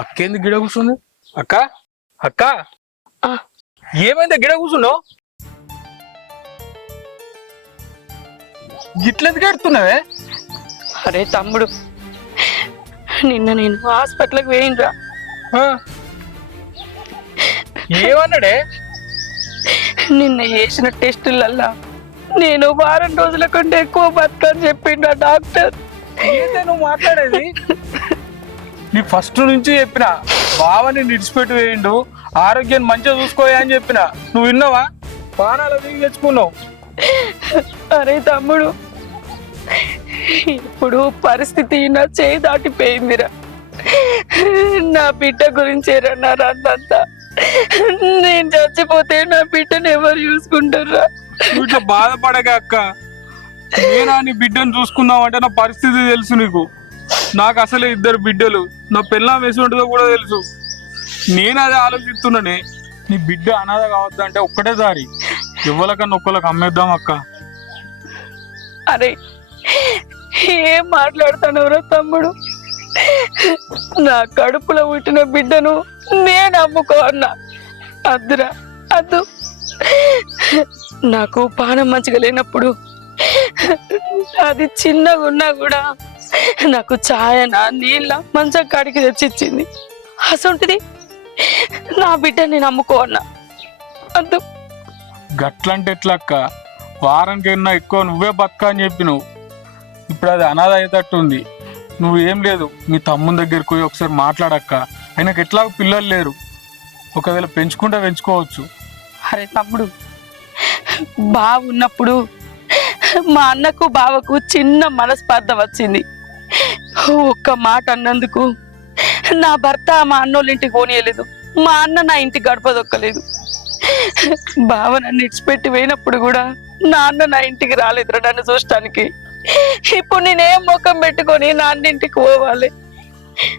అక్కేంది గిడ కూర్చుంది? అక్క అక్క ఆ, ఏమైందా గిడ కూర్చున్నావు? గిట్లెందుకు ఎడుతున్నావే? అరే తమ్ముడు, నిన్న నేను హాస్పిటల్కి పోయినరా. ఆ, ఏమన్నాడే? నిన్న చేసిన టెస్టులల్లా నేను వారం రోజుల కంటే ఎక్కువ బతకని చెప్పిండ్రా డాక్టర్. ఏంటే నువ్వు మాట్లాడేది? నీ ఫస్ట్ నుంచి చెప్పిన బావని నిడిచిపెట్టి వేయండు, ఆరోగ్యాన్ని మంచిగా చూసుకోయా అని చెప్పిన. నువ్వు విన్నావా? పానాలు దిగి తెచ్చుకున్నావు. అరే తమ్ముడు, ఇప్పుడు పరిస్థితి నా చేయి దాటిపోయిందిరా. నా బిడ్డ గురించేరా నా రందంతా. నేను చచ్చిపోతే నా బిడ్డను ఎవరు చూసుకుంటారా? నువ్వు ఇట్లా బాధపడక అక్క. నేనా నీ బిడ్డను చూసుకున్నావు అంటే నా పరిస్థితి తెలుసు నీకు. నాకు అసలే 2 బిడ్డలు, నా పిల్లం వేసి ఉంటుందో కూడా తెలుసు. నేను అదే ఆలోచిస్తున్నానే. నీ బిడ్డ అనాథ కావద్దంటే ఒక్కటే దారి, ఎవరికన్నా ఒక్కరికి అమ్మేద్దాం అక్క. అరే ఏం మాట్లాడుతున్నావురా తమ్ముడు? నా కడుపులో పుట్టిన బిడ్డను నేను అమ్ముకోన్నా? అద్దురా అద్దు. నాకు పానం మంచిగా లేనప్పుడు అది చిన్నగా ఉన్నా కూడా నాకు ఛాయన నీళ్ళ మంచం కాడికి తెచ్చిచ్చింది. అసొంటిది నా బిడ్డ నేను అమ్ముకోన్నా? అద్దు. గట్లంటే ఎట్లా అక్క? వారానికైనా ఎక్కువ నువ్వే బతక అని చెప్పి నువ్వు ఇప్పుడు అది అనాథ అయ్యేటట్టుంది. నువ్వు ఏం లేదు, మీ తమ్ముని దగ్గరికి పోయి ఒకసారి మాట్లాడక్క. ఆయనకు ఎట్లా పిల్లలు లేరు, ఒకవేళ పెంచుకుంటే పెంచుకోవచ్చు. అరే తమ్ముడు, బావ ఉన్నప్పుడు మా అన్నకు బావకు చిన్న మనస్పార్థం వచ్చింది. ఒక్క మాట అన్నందుకు నా భర్త మా అన్నోళ్ళ ఇంటికి పోనీయలేదు, మా అన్న నా ఇంటికి గడపదొక్కలేదు. బావ నన్ను ఇడిచిపెట్టి పోయినప్పుడు కూడా నా అన్న నా ఇంటికి రాలేదురా నన్ను చూడటానికి. ఇప్పుడు నేనేం ముఖం పెట్టుకొని నా అన్నింటికి పోవాలి?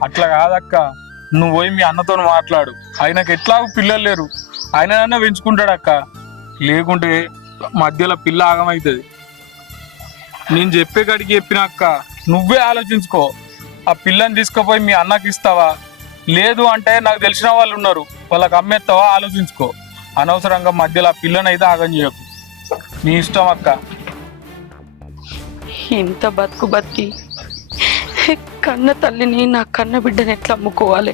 అట్లా కాదక్క, నువ్వు పోయి మీ అన్నతో మాట్లాడు. ఆయనకు ఎట్లా పిల్లలు లేరు, ఆయనన్నా పెంచుకుంటాడు అక్క. లేకుంటే మధ్యలో పిల్ల ఆగమవుతుంది. నేను చెప్పే కాడికి చెప్పిన అక్క, నువ్వే ఆలోచించుకో. ఆ పిల్లని తీసుకుపోయి మీ అన్నకి ఇస్తావా, లేదు అంటే నాకు తెలిసిన వాళ్ళు ఉన్నారు వాళ్ళకి అమ్మేస్తావా? ఆలోచించుకో. అనవసరంగా మధ్యలో ఆ పిల్లని అయితే ఆగం చేయకు. నీ ఇష్టం అక్క. ఇంత బతుకు బతికి కన్న తల్లిని నా కన్న బిడ్డని ఎట్లా అమ్ముకోవాలి?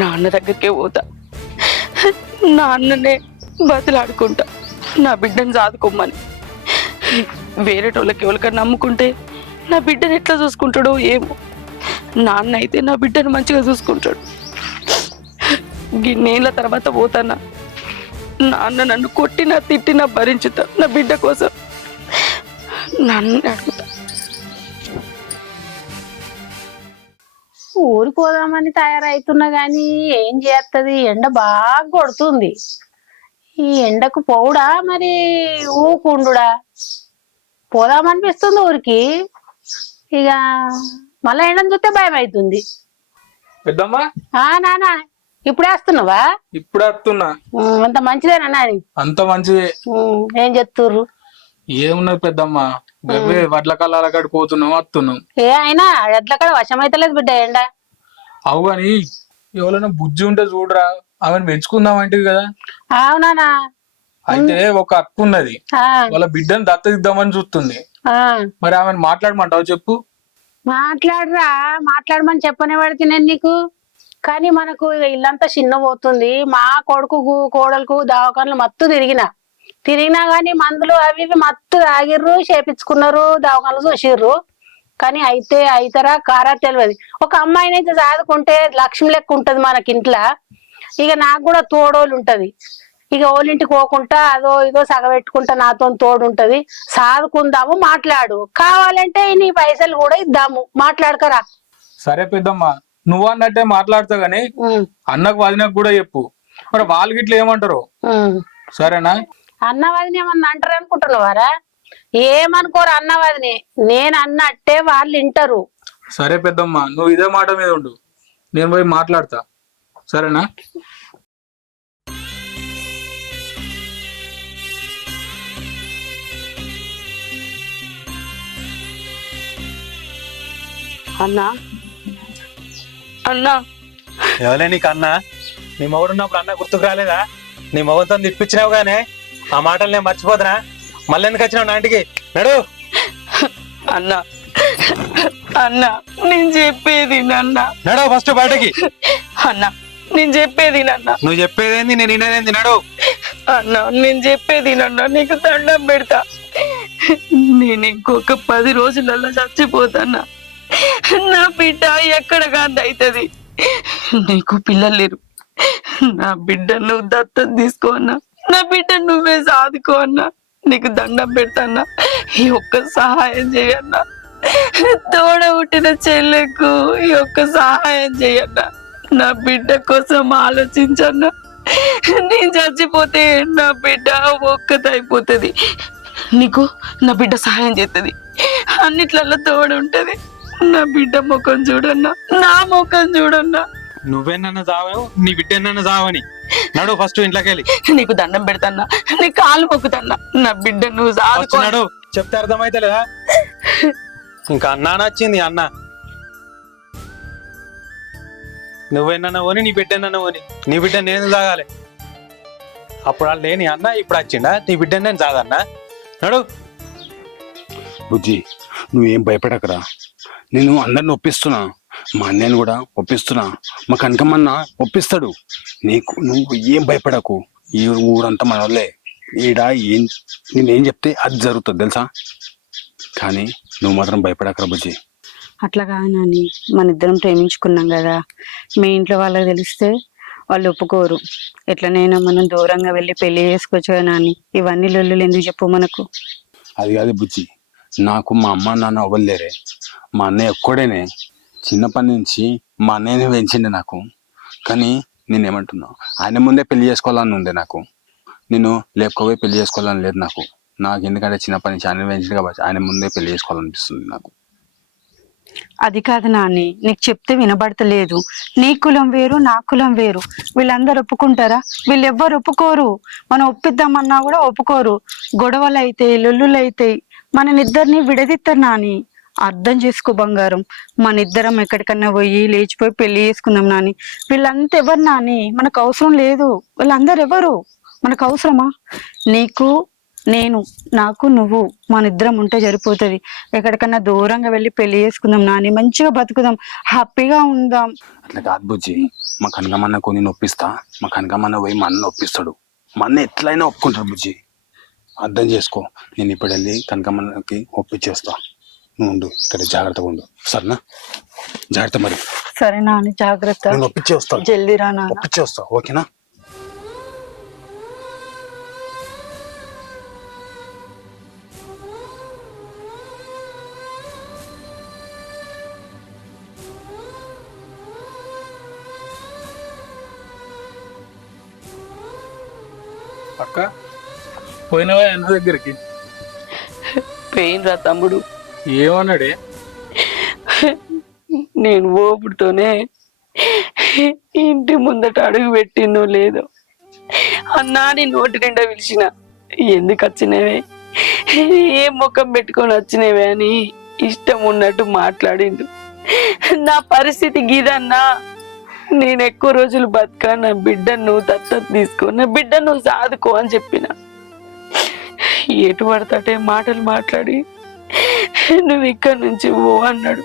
నాన్న దగ్గరికే పోతా, నాన్ననే బతిలాడుకుంటా నా బిడ్డని సాదుకోమని. వేరేటోళ్ళకి ఎవరికన్నా నమ్ముకుంటే నా బిడ్డను ఎట్లా చూసుకుంటాడో ఏమో. నాన్న అయితే నా బిడ్డను మంచిగా చూసుకుంటాడు. గిన్నేళ్ళ తర్వాత పోతానా, నాన్న నన్ను కొట్టినా తిట్టినా భరించుతా నా బిడ్డ కోసం. నన్ను అడుగుతా. ఊరికి పోదామని తయారైతున్నా గాని ఏం చేస్తుంది, ఎండ బాగా కొడుతుంది. ఈ ఎండకు పోవుడా మరి ఊకుండుడా? పోదామనిపిస్తుంది ఊరికి, ఇక మళ్ళా ఎండను చూస్తే భయం అవుతుంది. పెద్దమ్మా, నానా ఇప్పుడే వస్తున్నావా? ఇప్పుడు వస్తున్నా. అంత మంచిదేనా నాని? అంత మంచిదే. ఏం చెప్తుర్రు? ఏమున్నది పెద్దమ్మా, గవ్వే వడ్ల కల్లాల కాడికి పోతున్నాం వస్తున్నాం. ఏ అయినా ఎట్ల కాడ వశమైతలేదు బిడ్డ ఎండ. అవు గాని ఎవరైనా బుజ్జి ఉంటే చూడరా, ఆమెను పెంచుకుందాం అంటే కదా. అవునానా? అయితే ఒక అక్క ఉన్నది, వాళ్ళ బిడ్డను దత్తదిద్దామని చూస్తుంది. మరి ఆమెను మాట్లాడమంటావు? చెప్పు. మాట్లాడరా, మాట్లాడమని చెప్పనే పడితే నేను నీకు. కానీ మనకు ఇల్లంతా చిన్న పోతుంది. మా కొడుకు కోడలకు దవాఖానలు మత్తు తిరిగినా గానీ మందులు అవి ఇవి మత్తు తాగిర్రు, చేపించుకున్నారు, దవాఖానలు చూసిర్రు. కానీ అయితరా కారా తెలియదు. ఒక అమ్మాయిని అయితే చదువుకుంటే లక్ష్మి లెక్క ఉంటది మనకింట్లో. ఇక నాకు కూడా తోడోళ్ళు ఉంటది. ఇక ఓళ్ళింటికి పోకుండా అదో ఇదో సగబెట్టుకుంటా నాతో తోడు ఉంటది. సాదుకుందాము, మాట్లాడు. కావాలంటే నీ పైసలు కూడా ఇద్దాము, మాట్లాడకరా. సరే పెద్దమ్మా, నువ్వు అన్నట్టే మాట్లాడతావు గాని అన్నకు వదినకు కూడా చెప్పు. మరి వాళ్ళు గిట్ల ఏమంటారు? సరేనా? అన్న వదిన ఏమన్నా అంటారు అనుకుంటున్నావారా? ఏమనుకోరు అన్న వదినే. నేను అన్నట్టే వాళ్ళు వింటారు. సరే పెద్దమ్మా, నువ్వు ఇదే మాట మీద ఉండు, నేను పోయి మాట్లాడతా. సరేనా? అన్నా, అన్నా ఎవరే నీకు అన్న? నీ మొగుడు ఉన్నప్పుడు అన్న గుర్తుకు రాలేదా? నీ మొగంతో తిప్పించినావు గానే ఆ మాటలు నేను మర్చిపోతున్నా. మళ్ళీ ఎందుకు వచ్చినావు నా ఇంటికి? నడు. అన్నా అన్నా నేను చెప్పేది నన్న నడు ఫస్ట్ బయటకి. అన్నా నేను చెప్పేది నన్న నువ్వు చెప్పేదేంది, నేను వినేదేంది? నడు. అన్నా నేను చెప్పేది నన్న నీకు దండం పెడతా. నేను ఇంకొక 10 రోజులలో చచ్చిపోతాన్నా. నా బిడ్డ ఎక్కడ కాంతి అవుతుంది. నీకు పిల్లలు లేరు. నా బిడ్డ నువ్వు దత్తత తీసుకో అన్నా. నా బిడ్డ నువ్వే సాదుకో అన్నా. నీకు దండం పెడతాన్నా. ఈ ఒక్క సహాయం చేయన్నా. తోడ పుట్టిన చెల్లెకు ఈ ఒక్క సహాయం చేయన్నా. నా బిడ్డ కోసం ఆలోచించన్నా. నేను చచ్చిపోతే నా బిడ్డ ఒక్కతైపోతుంది. నీకు నా బిడ్డ సహాయం చేస్తుంది. అన్నిట్లలో తోడు ఉంటది. నా బిడ్డ ముఖం చూడన్నా. నా ముఖం చూడన్నా. నువ్వేనన్నా చావావు, నీ బిడ్డేనన్నా చావని. నడు ఫస్ట్ ఇంట్లోకి వెళ్ళి. నీకు దండం పెడతాన్నా. నీ కాలు మొక్కుతాన్నా. నా బిడ్డ నువ్వు సాదుకో. నడు. చెప్తే అర్థమైతే లేదా? ఇంకా అన్న నచ్చింది అన్న. నువ్వేనన్నా పోని, నీ బిడ్డేనన్నా పోని. నీ బిడ్డ నేను తాగాలి. అప్పుడు వాళ్ళు లేని అన్న, ఇప్పుడు వచ్చిండా నీ బిడ్డ నేను చాదన్నా. నడు. బుజ్జి నువ్వేం భయపడకరా. నేను అందరిని ఒప్పిస్తున్నా, మా అన్నయ్యని కూడా ఒప్పిస్తున్నా, మా కనకమ్మన్న ఒప్పిస్తాడు. నువ్వు ఏం భయపడకు. ఈ ఊరంతా మన వాళ్ళే. ఈడ నేనేం చెప్తే అది జరుగుతుంది తెలుసా. కానీ నువ్వు మాత్రం భయపడకరా బుజ్జి. అట్లా కాదు నాని, మన ఇద్దరం ప్రేమించుకున్నాం కదా. మీ ఇంట్లో వాళ్ళకి తెలిస్తే వాళ్ళు ఒప్పుకోరు. ఎట్లనైనా మనం దూరంగా వెళ్ళి పెళ్లి చేసుకోవచ్చు కదా నాని. ఇవన్నీ లొల్లులు ఎందుకు చెప్పు మనకు? అది కాదు బుజ్జి, నాకు మా అమ్మ నాన్న అవ్వలేరే. మా అన్నయ్య ఒక్కడేనే. చిన్నప్పటి నుంచి మా అన్నయ్యని పెంచిండే నాకు. కానీ నేనేమంటున్నా, ఆయన ముందే పెళ్లి చేసుకోవాలని ఉండే నాకు. నేను లేకపోయి పెళ్లి చేసుకోవాలని లేదు నాకు ఎందుకంటే చిన్నప్పటి నుంచి ఆయన పెంచింది కాబట్టి ఆయన ముందే పెళ్లి చేసుకోవాలనిపిస్తుంది నాకు. అది కాదు నాని, నీకు చెప్తే వినబడతలేదు. నీ కులం వేరు, నా కులం వేరు. వీళ్ళందరూ ఒప్పుకుంటారా? వీళ్ళెవ్వరు ఒప్పుకోరు. మనం ఒప్పిద్దామన్నా కూడా ఒప్పుకోరు. గొడవలు అయితాయి, లొల్లులు అయితాయి. మననిద్దరిని విడదీస్తారు నాని. అర్థం చేసుకో బంగారం. మన ఇద్దరం ఎక్కడికన్నా పోయి లేచిపోయి పెళ్లి చేసుకుందాం నాని. వీళ్ళంతా ఎవరు నాని? మనకు అవసరం లేదు. వీళ్ళందరు ఎవరు? మనకు అవసరమా? నీకు నేను, నాకు నువ్వు, మన ఇద్దరం ఉంటే సరిపోతుంది. ఎక్కడికన్నా దూరంగా వెళ్ళి పెళ్లి చేసుకుందాం నాని. మంచిగా బతుకుదాం, హ్యాపీగా ఉందాం. అట్లా కాదు బుజ్జి, మా కనకమ్మన్నకు నేను ఒప్పిస్తా. మా కనకమ్మన్న పోయి మా అన్న ఒప్పిస్తాడు. మా అన్న ఎట్లయినా ఒప్పుకుంటాడు బుజ్జి. అర్థం చేసుకో. నేను ఇప్పుడు వెళ్ళి కనకమ్మన్నకి ఒప్పించేస్తా. నువ్వు ఉండు ఇక్కడ, జాగ్రత్తగా ఉండు. సరేనా? జాగ్రత్త మరి. సరే నాని, జాగ్రత్త. నేను ఒప్పించే వస్తా. జల్దీ రా నాన్న. ఒప్పించే వస్తా, ఓకేనా? అక్క పోయినవా అన్న దగ్గరికి? పెయిన్ రా తమ్ముడు. ఏమన్నాడే? నేను ఓపుడుతోనే ఇంటి ముందట అడుగు పెట్టినో లేదో అన్నా నీ నోటి నిండా పిలిచిన. ఎందుకు వచ్చినవే, ఏ ముఖం పెట్టుకొని వచ్చినవే అని ఇష్టం ఉన్నట్టు మాట్లాడిండు. నా పరిస్థితి గీదన్నా. నేను ఎక్కువ రోజులు బతక, నా బిడ్డ నువ్వు దత్తత తీసుకో, నా బిడ్డ నువ్వు సాదుకో అని చెప్పిన. ఎటు పడతాటే మాటలు మాట్లాడి నువ్వు ఇక్కడి నుంచి ఓ అన్నాడు.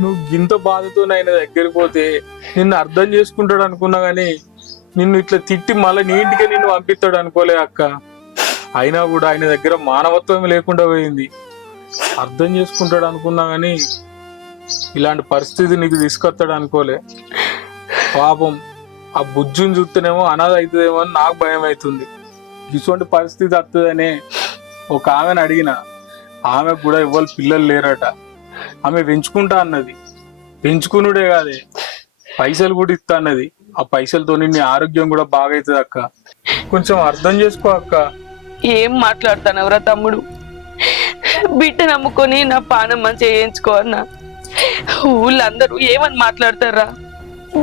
నువ్వు గింత బాధతో ఆయన దగ్గరికి పోతే నిన్ను అర్థం చేసుకుంటాడు అనుకున్నా గానీ నిన్ను ఇట్లా తిట్టి మళ్ళీ నీ ఇంటికి నిన్ను పంపిస్తాడు అనుకోలే అక్క. అయినా కూడా ఆయన దగ్గర మానవత్వం లేకుండా పోయింది. అర్థం చేసుకుంటాడు అనుకున్నా గానీ ఇలాంటి పరిస్థితి నీకు తీసుకొస్తాడు అనుకోలే. పాపం ఆ బుజ్జుని చూస్తేనేమో అనాథ అవుతుందేమో అని నాకు భయం అవుతుంది. ఇటువంటి పరిస్థితి వస్తుందనే ఒక ఆమెను అడిగిన. ఆమెకు కూడా ఎవరు పిల్లలు లేరట. ఆమె పెంచుకుంటా అన్నది. పెంచుకునుడే కాదే, పైసలు కూడా ఇస్తా అన్నది. ఆ పైసలతో నీ ఆరోగ్యం కూడా బాగైతుంది అక్క. కొంచెం అర్థం చేసుకో అక్క. ఏం మాట్లాడతానవరా తమ్ముడు? బిడ్డ నమ్ముకొని నా పానం మంచిగా చేయించుకో అన్న. ఊళ్ళందరూ ఏమని మాట్లాడతారా?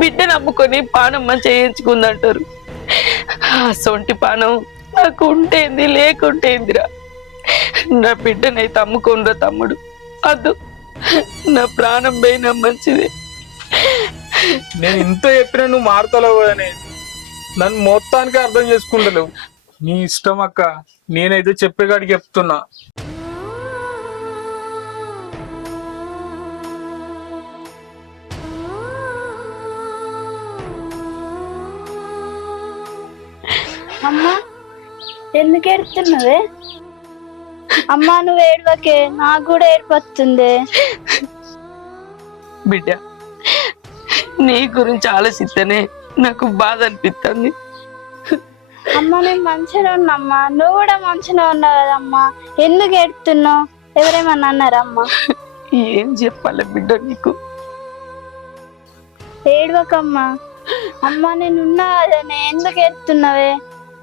బిడ్డ నమ్ముకొని పానం మంచిగా చేయించుకుందంటారు. ఆ సొంటి పానం నాకు ఉంటేంది, లేకుంటేందిరా. నా బిడ్డనైతే అమ్ముకోనరా తమ్ముడు. అద్దు, నా ప్రాణం పోయినా మంచిది. నేను ఇంత చెప్పినా నువ్వు మారుతలేవు కదనే, నన్ను మొత్తానికి అర్థం చేసుకుంటలేవు. నీ ఇష్టం అక్క, నేనైతే చెప్పేగాడికి చెప్తున్నా. అమ్మా ఎందుకు ఏడుతున్నావే? అమ్మా నువ్వు ఏడవకే, నాకు కూడా ఏడిపోతుంది. బిడ్డ, నీ గురించి ఆలోచిస్తేనే నాకు బాధ అనిపిస్తుంది. అమ్మా నేను మంచిగా ఉన్నమ్మా, నువ్వు కూడా మంచిగా ఉన్నావు కదమ్మా, ఎందుకు ఏడుతున్నావు? ఎవరేమన్నా అన్నారమ్మా? ఏం చెప్పాలి బిడ్డ నీకు? ఏడవకమ్మా. అమ్మా నేను ఉన్నా కదనే, ఎందుకు ఏడుతున్నావే?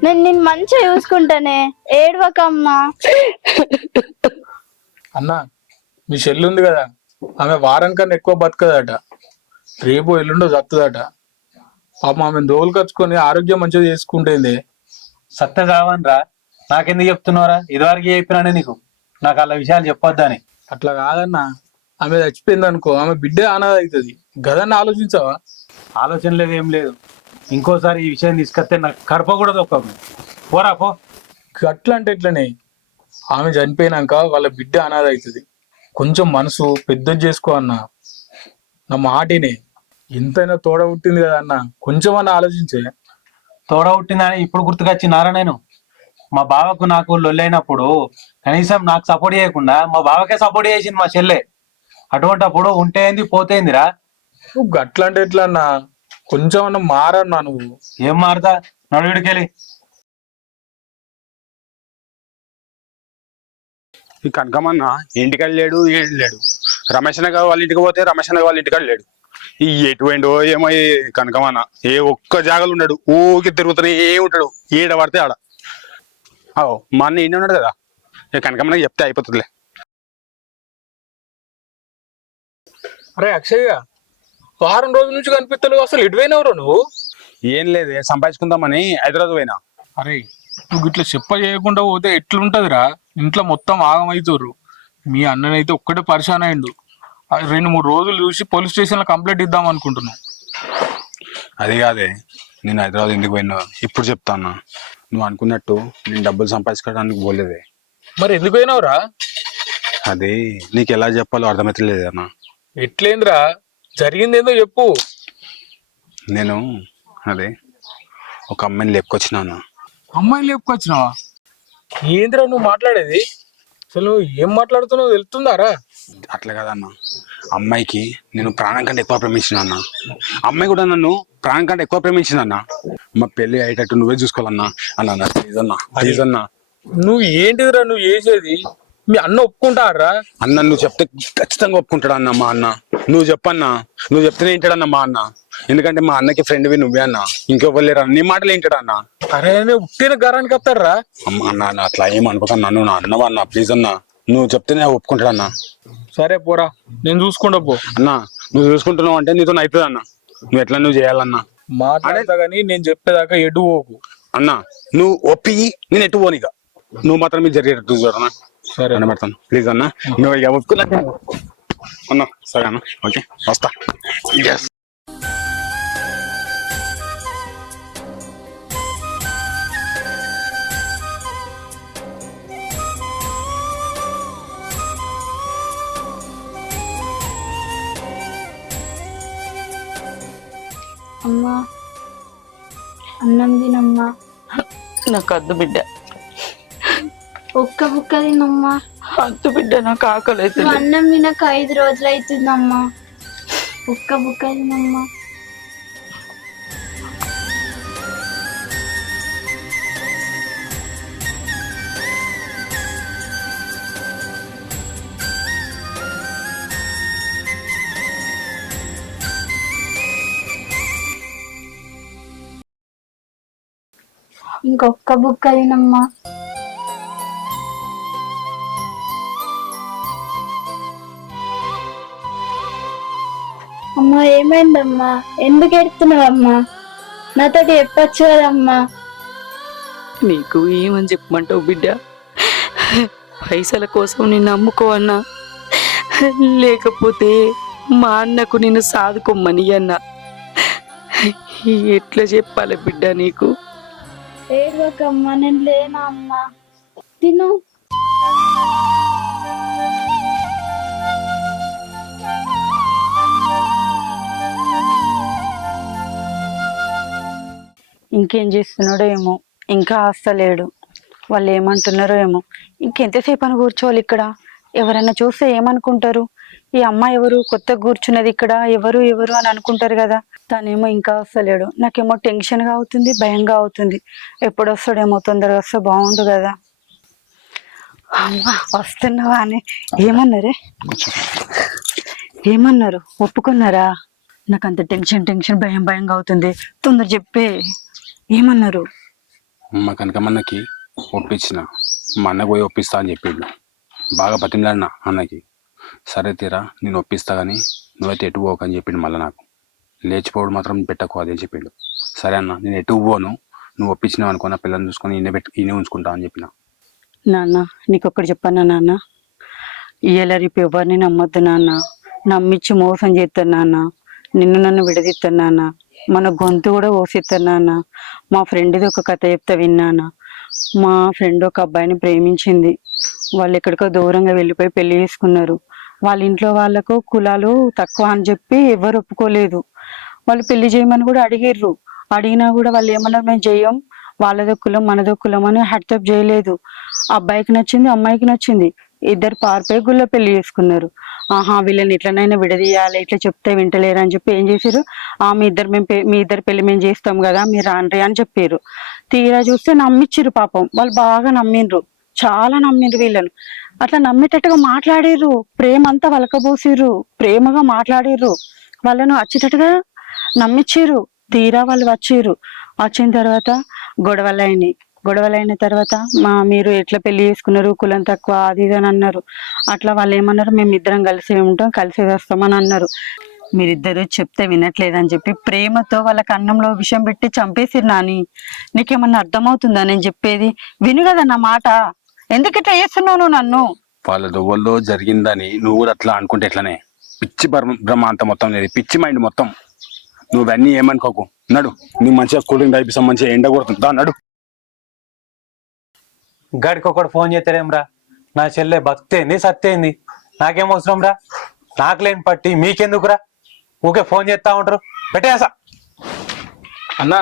నేను నిన్ను మంచిగా చూసుకుంటానే, ఏడవకమ్మా. అన్నా, మీ చెల్లి ఉంది కదా, ఆమె వారానికన్నా ఎక్కువ బతకదట, రేపు ఎల్లుండో చస్తుందట. పాపం ఆమె దోలు కచ్చుకొని ఆరోగ్యం మంచిగా చేసుకుంటుంది. సత్య కావనరా, నాకెందుకు చెప్తున్నావురా? ఇదివరకు చెప్పినానే నీకు, నాకు అలా విషయాలు చెప్పొద్దని. అట్లా కాదన్నా, ఆమె చచ్చిపోయింది అనుకో, ఆమె బిడ్డే అనాథ అవుతుంది. గదన్న ఆలోచించావా? ఆలోచన లేదు, ఏం లేదు. ఇంకోసారి ఈ విషయం తీసుకొస్తే నాకు కడప కూడా తొక్కకు. పోరా పో. అట్లా అంటే ఎట్లనే, ఆమె చనిపోయినాక వాళ్ళ బిడ్డ అనాథ అవుతుంది. కొంచెం మనసు పెద్దది చేసుకో అన్న, నా మాటినే. ఎంతైనా తోడ పుట్టింది కదా అన్న, కొంచెం అన్న ఆలోచించే. తోడ పుట్టిందని ఇప్పుడు గుర్తుకొచ్చినారా నేను? మా బావకు నాకు లొల్లైనప్పుడు కనీసం నాకు సపోర్ట్ చేయకుండా మా బావకే సపోర్ట్ చేసింది మా చెల్లె. అటువంటిప్పుడు ఉంటేంది పోతేందిరా? నువ్వు గట్లా అంటే ఎట్లా అన్నా, కొంచెం అన్న మారన్నా నువ్వు. ఏం మారుతా? నడుడికెళ్ళి. ఈ కనకమన్న ఇంటికాడ లేడు, ఏడు లేడు. రమేష్ అన్న వాళ్ళ ఇంటికి పోతే రమేష్ అన్న వాళ్ళ ఇంటికాడ లేడు. ఈ ఎటువండో ఏమో ఈ కనకమన్న ఏ ఒక్క జాగాలు ఉన్నాడు, ఊకి తిరుగుతూనే ఉంటాడు. ఏడ పడితే ఆడ. మా అన్న ఈయన ఉన్నాడు కదా, ఈ కనకమన్న చెప్తే అయిపోతుందిలే. అరే అక్షయ్య, వారం రోజుల నుంచి కనిపిస్తలేవు, అసలు ఎటువైనవరు నువ్వు? ఏం లేదే, సంపాదించుకుందామని హైదరాబాద్ పోయినా. అరే నువ్వు ఇట్లా చెప్ప చేయకుండా పోతే ఎట్లుంటదిరా? ఇంట్లో మొత్తం ఆగమవుతారు. మీ అన్ననైతే ఒక్కటే పరిశాన్ అయిండు. 2-3 రోజులు చూసి పోలీస్ స్టేషన్ లో కంప్లైంట్ ఇద్దాం అనుకుంటున్నావు. అది కాదే, నేను హైదరాబాద్ ఎందుకు పోయినా ఇప్పుడు చెప్తాను. నువ్వు అనుకున్నట్టు నేను డబ్బులు సంపాదించుకోవడానికి పోలేదే. మరి ఎందుకు పోయినావురా? అదే నీకు ఎలా చెప్పాలో అర్థమవుతలేదు అన్న. ఎట్లేందిరా, జరిగింది ఏందో చెప్పు. నేను అదే ఒక అమ్మాయిని లేపుకొచ్చినా అన్న. అమ్మాయిని లేపుకొచ్చినావా? ఏందిరా నువ్వు మాట్లాడేది? అసలు నువ్వు ఏం మాట్లాడుతున్నావు తెలుస్తుందారా? అట్లా కదన్న, అమ్మాయికి నేను ప్రాణం కంటే ఎక్కువ ప్రేమించిన అన్న. అమ్మాయి కూడా నన్ను ప్రాణం కంటే ఎక్కువ ప్రేమించింది అన్న. మా పెళ్లి అయ్యేటట్టు నువ్వే చూసుకోవాలన్నా అన్న. ప్లీజ్ అన్న, ప్లీజ్ అన్న. నువ్వు ఏంటిదిరా నువ్వు చేసేది? మీ అన్న ఒప్పుకుంటారా? అన్న నువ్వు చెప్తే ఖచ్చితంగా ఒప్పుకుంటాడు అన్న మా అన్న. నువ్వు చెప్పన్నా, నువ్వు చెప్తేనే వింటాడన్న మా అన్న. ఎందుకంటే మా అన్నకి ఫ్రెండ్వి నువ్వే అన్న, ఇంకెవ్వలేరా. నీ మాటలు ఏంటాడు అన్న. అరే ఉట్టిన గరానికి వస్తాడరా? అమ్మ అన్న అట్లా ఏం అనుకోకన్నా, నువ్వు నా అన్నవా అన్న, ప్లీజ్ అన్న. నువ్వు చెప్తేనే ఒప్పుకుంటాడు అన్న. సరే పోరా, నేను చూసుకుంటా పో. అన్న నువ్వు చూసుకుంటున్నావు అంటే నీతో అవుతుంది అన్న. నువ్వు ఎట్లా నువ్వు చేయాలన్నా మాట్లాడతా గానీ నేను చెప్పేదాకా ఎటు పోకు అన్న. నువ్వు ఒప్పి నేను ఎటు పోనిగా, నువ్వు మాత్రం మీరు జరిగేటట్టు చూడన్నా. సరే అన్న పెడతాను ప్లీజ్ అన్న. నువ్వు ఇక ఒప్పుకున్నా అన్న. సరే అన్న, ఓకే వస్తా. Yes. అమ్మా అన్నం తినమ్మా. నాకు అద్దు బిడ్డ, ఒక్క బుక్క తినమ్మా. అద్దు బిడ్డ, నాకు ఆకలి నువ్వు అవుతుంది. అన్నం తినక 5 రోజులు అవుతుందమ్మా. ఒక్క బుక్క తినమ్మా. ఇంకొక్క బుక్క తినమ్మా. అమ్మా ఏమైందమ్మా? ఎందుకు ఎడుతున్నావమ్మా? నాతోటి చెప్పచ్చు కదమ్మా. నీకు ఏమని చెప్పమంటావు బిడ్డ? పైసల కోసం నిన్ను అమ్ముకో అన్నా, లేకపోతే మా అన్నకు నిన్ను సాదుకోమని అన్నా. ఎట్లా చెప్పాలి బిడ్డ నీకు? ఏడవకమ్మా, నేను లేనా అమ్మా. తిను. ఇంకేం చేస్తున్నాడో ఏమో, ఇంకా వస్తలేడు. వాళ్ళు ఏమంటున్నారో ఏమో. ఇంకెంతసేపు అని కూర్చోవాలి ఇక్కడ? ఎవరైనా చూస్తే ఏమనుకుంటారు? ఈ అమ్మాయి ఎవరు, కొత్తగా కూర్చున్నది ఇక్కడ, ఎవరు ఎవరు అని అనుకుంటారు కదా. తనేమో ఇంకా వస్తలేడు. నాకేమో టెన్షన్గా అవుతుంది, భయంగా అవుతుంది. ఎప్పుడు వస్తాడేమో, తొందరగా వస్తే బాగుండు కదా. అమ్మా వస్తున్నావా అని ఏమన్నారే? ఏమన్నారు? ఒప్పుకున్నారా? నాకు అంత టెన్షన్ భయం భయంగా అవుతుంది. తొందర చెప్పే, ఏమన్నారు? మా కనకమ్మన్నకి ఒప్పించిన, మా అన్న పోయి ఒప్పిస్తా అని చెప్పిండు. బాగా బతిమలాడినా అన్నకి. సరే తీరా నేను ఒప్పిస్తా కానీ నువ్వైతే ఎటు పోకు అని చెప్పిండు. మళ్ళీ నాకు లేచిపోవడం మాత్రం పెట్టకు అదే చెప్పిండు. సరే అన్న, నేను ఎటు పోను, నువ్వు ఒప్పించినావు అనుకో, నా పిల్లల్ని చూసుకొని ఈయనే ఉంచుకుంటా అని చెప్పిన. నాన్న నీకు ఒక్కటి చెప్పానా నాన్న, ఇయ్యాల రేపు ఎవరిని నమ్మొద్దు నాన్న. నమ్మిచ్చి మోసం చేస్తాను నాన్న. నన్ను విడదీస్తాను నాన్న. మన గొంతు కూడా కోసిస్తాను నాన్న. మా ఫ్రెండ్ది ఒక కథ చెప్తా విన్నానా. మా ఫ్రెండ్ ఒక అబ్బాయిని ప్రేమించింది. వాళ్ళు ఎక్కడికో దూరంగా వెళ్ళిపోయి పెళ్లి చేసుకున్నారు. వాళ్ళ ఇంట్లో వాళ్ళకు కులాలు తక్కువ అని చెప్పి ఎవరు ఒప్పుకోలేదు. వాళ్ళు పెళ్లి చేయమని కూడా అడిగిర్రు. అడిగినా కూడా వాళ్ళు ఏమన్నారు, మేము చెయ్యం, వాళ్ళదో కులం మనదో కులం అని హెడ్సప్ చేయలేదు. అబ్బాయికి నచ్చింది, అమ్మాయికి నచ్చింది. ఇద్దరు పారిపోయి గుళ్ళో పెళ్లి చేసుకున్నారు. ఆహా వీళ్ళని ఎట్లనైనా విడదీయాలి, ఇట్లా చెప్తే వింటలేరు అని చెప్పి ఏం చేశారు, మీ ఇద్దరు పెళ్లి మేము చేస్తాం కదా, మీరు రాండ్రి అని చెప్పారు. తీరా చూస్తే నమ్మిచ్చిర్రు. పాపం వాళ్ళు బాగా నమ్మిండ్రు, చాలా నమ్మిండ్రు వీళ్ళను. అట్లా నమ్మేటట్టుగా మాట్లాడిర్రు, ప్రేమ అంతా వలకబోసిర్రు, ప్రేమగా మాట్లాడిర్రు, వాళ్ళను అచ్చేటట్టుగా నమ్మిచ్చిర్రు. తీరా వాళ్ళు వచ్చిన తర్వాత గొడవలైన తర్వాత మీరు ఎట్లా పెళ్లి చేసుకున్నారు, కులం తక్కువ అది ఇది అని అన్నారు. అట్లా వాళ్ళు ఏమన్నారు, మేము ఇద్దరం కలిసి ఉంటాం, కలిసి వస్తామని అన్నారు. మీరిద్దరు చెప్తే వినట్లేదని చెప్పి ప్రేమతో వాళ్ళకి అన్నంలో విషం పెట్టి చంపేసిరు. నాని నీకేమన్నా అర్థమవుతుందా నేను చెప్పేది? విను కదా నా మాట. ఎందుకు ఇట్లా చేస్తున్నావు నువ్వు నన్ను? వాళ్ళ దువ్వల్లో జరిగిందని నువ్వు కూడా అట్లా అనుకుంటే ఎట్లనే? పిచ్చి బ్రహ్మ అంత మొత్తం లేదు, పిచ్చి మైండ్ మొత్తం. నువ్వన్నీ ఏమనుకోకు, నడు. నీకు మంచిగా కూల్ డ్రింక్ తాగిపిస్తాం, మంచిగా ఎండ కొడుతుందా, నడు. గడికి ఒకటి ఫోన్ చేస్తారేమ్రా? నా చెల్లె బతికేంది సత్తేంది, నాకేం అవసరం రా? నాకు లేని పట్టి మీకెందుకురా? ఊకే ఫోన్ చేస్తా ఉంటారు. పెట్టేసా అన్నా,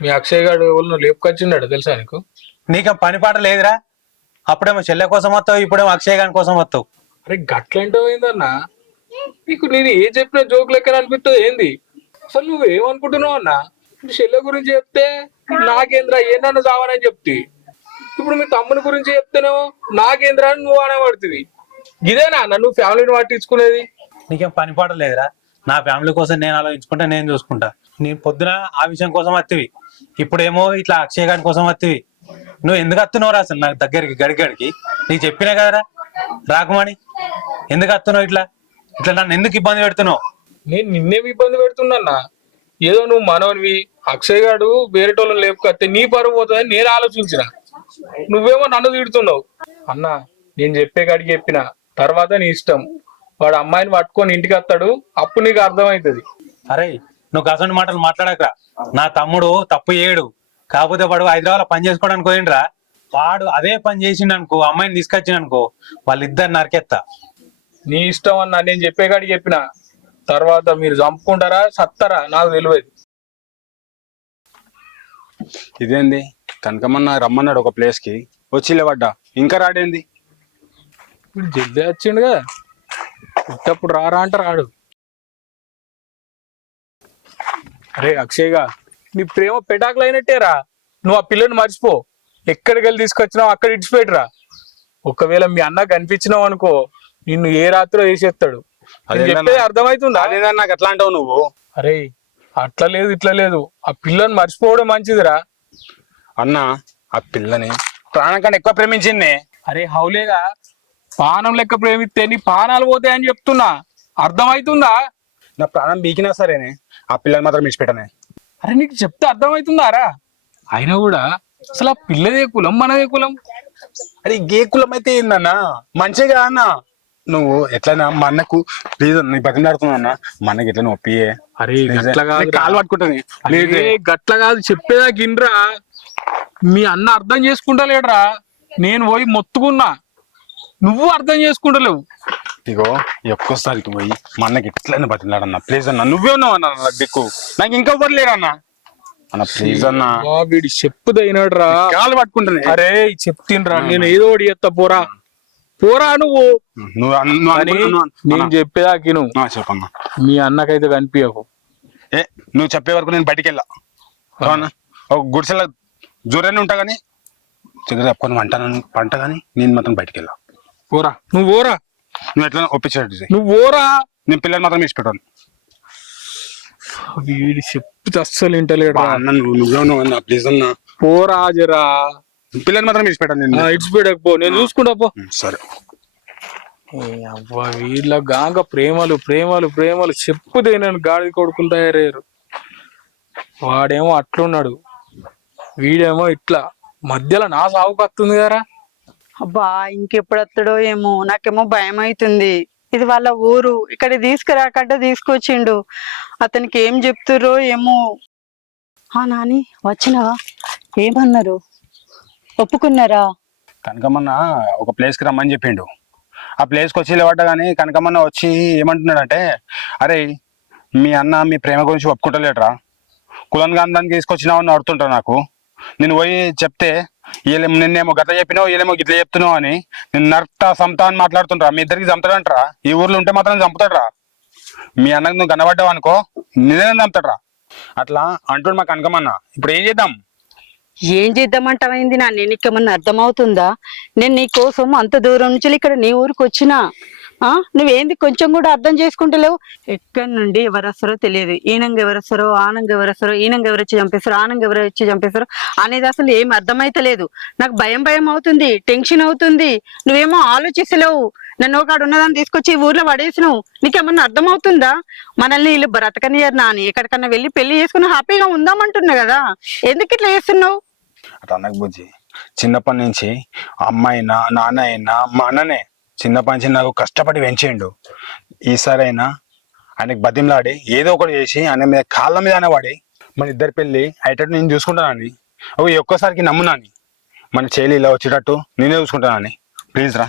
మీ అక్షయ్ గారు ఎవరు లేపుకొచ్చిండాడు తెలుసా నీకు? నీకేం పని పాట లేదురా? అప్పుడేమో చెల్లె కోసం వస్తావు, ఇప్పుడేమో అక్షయ్ గారి కోసం వస్తావు. అరే గట్లంటే పోయిందన్నా, నీకు నేను ఏ చెప్పిన జోక్ లెక్కన అనిపిస్తుంది ఏంది? అసలు నువ్వు ఏమనుకుంటున్నావు అన్నా? ఇప్పుడు చెల్లె గురించి చెప్తే నాకేంద్రా ఏనన్నా చావనని చెప్తి. ఇప్పుడు మీ తమ్ముని గురించి చెప్తేనేమో నాకేంద్రా అని నువ్వు అనబడుతుంది. ఇదేనా అన్న నువ్వు ఫ్యామిలీని పట్టించుకునేది? నీకేం పని పాట లేదురా? నా ఫ్యామిలీ కోసం నేను ఆలోచించుకుంటా, నేను చూసుకుంటా. నేను పొద్దున ఆ విషయం కోసం వత్తివి, ఇప్పుడేమో ఇట్లా అక్షయ్ గారి కోసం వత్తివి. నువ్వు ఎందుకు వస్తున్నావు రా అసలు నాకు దగ్గరికి గడిగడికి? నీకు చెప్పినా కదరా రాకమని. ఎందుకు వస్తున్నావు ఇట్లా నన్ను ఎందుకు ఇబ్బంది పెడుతున్నావు? నేను నిన్నేమి ఇబ్బంది పెడుతున్నా? ఏదో నువ్వు మనోనివి, అక్షయ్ గారు వేరేటోళ్ళని లేపుకొస్తే నీ పరువు పోతుందని నేను ఆలోచించిన, నువ్వేమో నన్ను తిడుతున్నావు. అన్నా నేను చెప్పే కాడికి చెప్పిన తర్వాత నీ ఇష్టం. వాడు అమ్మాయిని పట్టుకొని ఇంటికి వస్తాడు, అప్పుడు నీకు అర్థమవుతుంది. అరే నువ్వు అసలు మాటలు మాట్లాడకరా. నా తమ్ముడు తప్పు చేయడు, కాకపోతే వాడు హైదరాబాద్ పని చేసుకోవడానికి పోయిండ్రా. వాడు అదే పని చేసిండు అనుకో, అమ్మాయిని తీసుకొచ్చిండు అనుకో, వాళ్ళిద్దరు నరికెత్తా. నీ ఇష్టం అన్నా, నేను చెప్పే కాడికి చెప్పిన తర్వాత మీరు చంపుకుంటారా సత్తారా నాకు తెలియదు. ఇదేంది, కనకమ్మన్న రమ్మన్నాడు ఒక ప్లేస్ కి, వచ్చి పడ్డా, ఇంకా రాడేంది? ఇప్పుడు జల్దీ వచ్చిండు కదా, పుట్టప్పుడు రారా అంటే రాడు. అరే అక్షయ్గా, నీ ప్రేమ పెటాకులు అయినట్టేరా. నువ్వు ఆ పిల్లని మర్చిపో, ఎక్కడికి వెళ్ళి తీసుకొచ్చినావు అక్కడ ఇడిచిపెట్టురా. ఒకవేళ మీ అన్న కనిపించినావు అనుకో, నిన్ను ఏ రాత్రో వేసేస్తాడు. చెప్పేది అర్థమవుతుందా? అదేందని నాకు ఎట్లా అంటావు నువ్వు? అరే అట్లా లేదు ఇట్లా లేదు, ఆ పిల్లని మర్చిపోవడం మంచిదిరా. అన్న ఆ పిల్లని ప్రాణం కన్నా ఎక్కువ ప్రేమించింది. అరే హౌలేగా, పానం లెక్క ప్రేమిస్తే నీ పానాలు పోతాయని చెప్తున్నా, అర్థమవుతుందా? నా ప్రాణం బీకినా సరేనే, ఆ పిల్లని మాత్రం విడిచిపెట్టనే. అరే నీకు చెప్తే అర్థమవుతుందారా? అయినా కూడా అసలు ఆ పిల్లదే కులం మనదే కులం. అరే ఏ కులం అయితే ఏందన్నా, మంచిగా అన్న. నువ్వు ఎట్లయినా మా అన్నకు ప్లీజ్ నీ బతిమలాడుతున్నా అన్న, మా అన్నకి ఎట్లయినా ఒప్పియే. అరే గట్ల కాదు కాలు పట్టుకుంటుంది. అరే గట్ల కాదు, చెప్పేదా గిన్రా. మీ అన్న అర్థం చేసుకుంటలేడురా. నేను పోయి మొత్తుకున్నా, నువ్వు అర్థం చేసుకుంటలేవు. ఇగో ఒక్కోసారికి పోయి మా అన్నకి ఎట్లయినా బతిమలాడన్నా ప్లీజ్ అన్న. నువ్వే ఉన్నావు అన్న నాకు దిక్కు, నాకు ఇంకా ఎవరు లేరన్నా అన్న ప్లీజ్ అన్న. వీడి చెప్పుదైనాడు రా, కాలు పట్టుకుంటుంది. అరే చెప్తిన్రా, నేను ఏదో ఒకటి చెప్తా, పోరా పోరా నువ్వు. నేను చెప్పేదాకి నువ్వు చెప్పన్నా. మీ అన్నకైతే కనిపించకు. నువ్వు చెప్పే వరకు నేను బయటికి వెళ్ళా. ఒక గుడిసెల జోరాన్ని ఉంటా కానీ చిన్న చెప్పుకొని పంట కానీ నేను మాత్రం బయటికి వెళ్ళా. పోరా నువ్వు పోరా. నువ్వు ఎట్లా ఒప్పించేటట్టు నువ్వు పోరా. నేను పిల్లలు మాత్రం ఇచ్చిపెట్టాను. వీడి చెప్తే అస్సలు వింటలేడు అన్న నువ్వే ఉన్నావు అన్న ప్లీజ్ అన్న. పోరా జరా, పిల్లలు మాత్రం ఇచ్చిపెట్టాను నేను. ఇడిచిపెట్టకపో, నేను చూసుకుంటా పో. సరే. అవ్వ వీళ్ళ గాంగ ప్రేమలు ప్రేమలు ప్రేమలు చెప్పుదే, నేను గాడి కొడుకులు తయారయ్యారు. వాడేమో అట్లున్నాడు, వీడేమో ఇట్లా. మధ్యలో నా సాగు కత్తుంది కదా. అబ్బా ఇంకెప్పుడు వస్తాడో ఏమో, నాకేమో భయం అవుతుంది. ఇది వాళ్ళ ఊరు, ఇక్కడ తీసుకురాకంటే తీసుకొచ్చిండు. అతనికి ఏం చెప్తుర్రో ఏమో. నాని వచ్చినావా? ఏమన్నారు? ఒప్పుకున్నారా? కనకమ్మన్న ఒక ప్లేస్ కి రమ్మని చెప్పిండు. ఆ ప్లేస్కి వచ్చి లేవట కానీ కనకమ్మన్న వచ్చి ఏమంటున్నాడంటే, అరే మీ అన్న మీ ప్రేమ గురించి ఒప్పుకుంటలేట్రా, కులం గాంధానికి తీసుకొచ్చినావని అడుతుంటా నాకు. నేను పోయి చెప్తే నిన్నేమో గట్ల చెప్పినావు, వీళ్ళేమో గిట్ల చెప్తున్నావు అని నేను నర్త సంతా అని మాట్లాడుతుంటా. మీ ఇద్దరికి చంపుతాడంటరా. ఈ ఊర్లో ఉంటే మాత్రం చంపుతాడ్రా. మీ అన్నకు నువ్వు కనబడ్డావు అనుకో నిజంగా చంపుతాడ్రా. అట్లా అంటుండు మా కనకమ్మన్న. ఇప్పుడు ఏం చేద్దాం? ఏం చేద్దామంటావైంది నా? నేను నీకేమన్నా అర్థమవుతుందా? నేను నీ కోసం అంత దూరం నుంచి ఇక్కడ నీ ఊరికి వచ్చినా. నువ్వేంది కొంచెం కూడా అర్థం చేసుకుంటలేవు? ఎక్కడి నుండి ఎవరు వస్తారో తెలియదు. ఈనంగా ఎవరు వస్తారో, ఆనంగా ఎవరు వస్తారో, ఈనంగా ఎవరు వచ్చి చంపేస్తారో, ఆనంగా ఎవరు వచ్చి చంపేస్తారో అనేది అసలు ఏం అర్థమైతలేదు. నాకు భయం భయం అవుతుంది, టెన్షన్ అవుతుంది. నువ్వేమో ఆలోచిస్తలేవు. నన్ను ఒకడు ఉన్నదాన్ని తీసుకొచ్చి ఊర్లో పడేసినావు. నీకేమన్నా అర్థం అవుతుందా? మనల్ని వీళ్ళు బ్రతకనియరు నాని. ఎక్కడికన్నా వెళ్ళి పెళ్లి చేసుకుని హ్యాపీగా ఉందామంటున్నా కదా, ఎందుకు ఇట్లా చేస్తున్నావు? అట్లా అనకు బుజ్జి. చిన్నప్పటి నుంచి అమ్మాయినా నాన్న అయినా మా అన్ననే చిన్నప్పటి నుంచి నాకు కష్టపడి పెంచేయండు. ఈసారైనా ఆయనకు బతిమలాడి ఏదో ఒకటి చేసి ఆయన మీద కాళ్ళ మీద వాడి మన ఇద్దరి పెళ్లి అయ్యేటట్టు నేను చూసుకుంటానని. ఒక్కసారికి నమ్మునాని మన చేలి ఇలా వచ్చేటట్టు నేనే చూసుకుంటానని. ప్లీజ్ రా.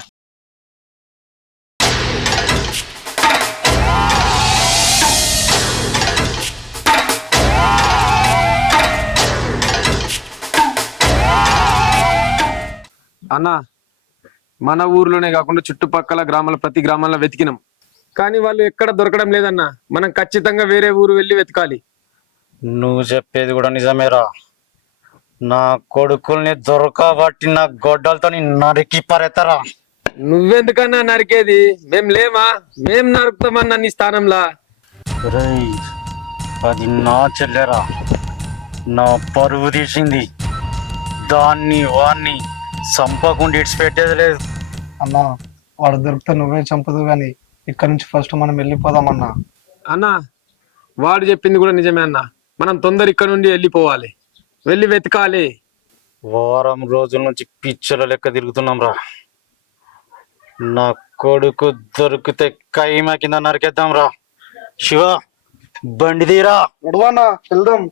అన్న మన ఊర్లోనే కాకుండా చుట్టుపక్కల గ్రామాల ప్రతి గ్రామంలో వెతికినాం, కానీ వాళ్ళు ఎక్కడ దొరకడం లేదన్న. మనం ఖచ్చితంగా వేరే ఊరు వెళ్ళి వెతకాలి. నువ్వు చెప్పేది కూడా నిజమేరా. నా కొడుకుల్ని దొరకబట్టి నా గొడ్డలతో నరికి పరెత్తరా. నువ్వెందుకన్నా నరికేది? మేం లేమా? మేం నరుకుతామన్నా నీ స్థానంలా. రేయ్, అది నా చెల్లెరా, నా పరువు తీసింది. దాన్ని వాణ్ణి చంపకుండా ఇడిచిపెట్టేది లేదు. అన్నా వాడు దొరికితే నువ్వే చంపదు గాని ఇక్కడ నుంచి ఫస్ట్ మనం వెళ్ళిపోదామన్నా. అన్న వాడు చెప్పింది కూడా నిజమే అన్న. మనం తొందర ఇక్కడ నుండి వెళ్ళిపోవాలి, వెళ్ళి వెతకాలి. వారం రోజుల నుంచి పిచ్చల లెక్క తిరుగుతున్నాం రా. నా కొడుకు దొరికితే కైమ కింద నరికేద్దాం రా. శివ బండి తీరా. వెళ్దాం.